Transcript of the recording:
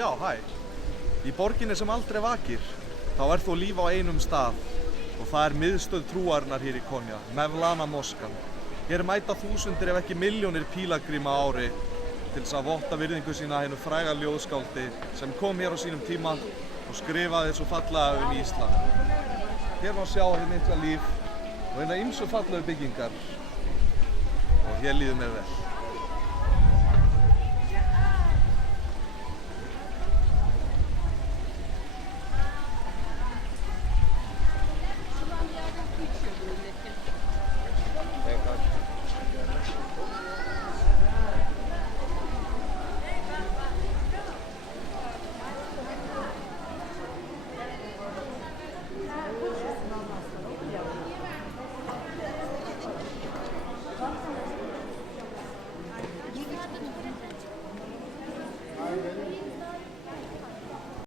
Já, hæ. Í borginni sem aldrei vakir, þá þó líf á einum stað og það miðstöð trúarinnar hér í Konya, Mevlana moskan. Hér mæta þúsundir ef ekki milljónir pílagríma á ári til þess að votta virðingu sína hinu fræga ljóðskáldi sem kom hér á sínum tíma og skrifaði svo fallega Íslam. Hér má sjá hið mikla líf og ýmsu fallegu byggingar og hér líður mér vel.